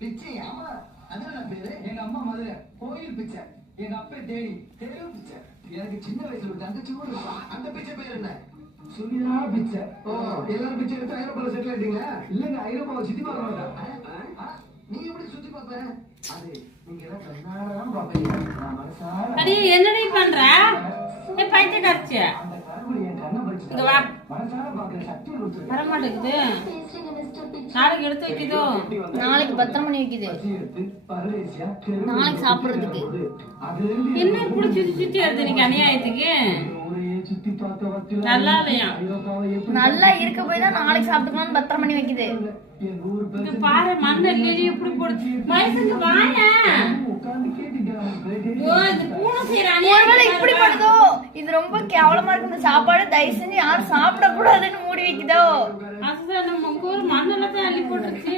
பிச்சை. ஆமா, அதான் பேரு. எங்க அம்மா மதுரை கோயில் பிச்சை, எங்க அப்பா தேடி தெரு பிச்சை. எனக்கு சின்ன வயசுல ஒரு தங்கச்சி கூட இருக்கா. அந்த பிச்சை பேர் என்ன? சுனிதா பிச்சை. ஓ, எல்லாரும் பிச்சை எடுத்து ஐரோப்பால செட்டில் ஆயிட்டீங்களா? இல்லங்க, ஐரோப்பாவை சுத்தி பார்க்க மாட்டேன். நீ எப்படி சுத்தி பார்ப்ப? அது நீங்க எல்லாம் கண்ணாலதான் பாப்பீங்க. நான் மனசார என்னடி பண்ற? பைத்தியக்காரச்சி அந்த கடவுள் என் கண்ணை இங்க வா. மனசார பாக்குற சக்தி கொடுத்துருக்கு. வர மாட்டேங்குது. நாளைக்கு எடுத்து வைக்குதோ? நாளைக்கு 10 மணி வைக்குது. நாளைக்கு சாப்பிடுறதுக்கு என்ன இப்படி சுத்தி சுத்தி எடுத்து நீங்க அநியாயத்துக்கு நல்லா இல்லையா? நல்லா இருக்க போய் தான் நாளைக்கு சாப்பிட்டுக்கலாம்னு 10 மணி வைக்குது. இது பாரு, மண்ணு இல்லையே இப்படி போடுச்சு. வயசுக்கு வாயா. ஒருவேளை இப்படி பண்ணுதோ, இது ரொம்ப கேவலமா இருக்கு இந்த சாப்பாடு, தயவு செஞ்சு யாரும் சாப்பிட கூடாதுன்னு மூடி வைக்குதோ. அதுதான் நம்ம மண்ணெல்லாம் அள்ளி போட்டுருச்சு.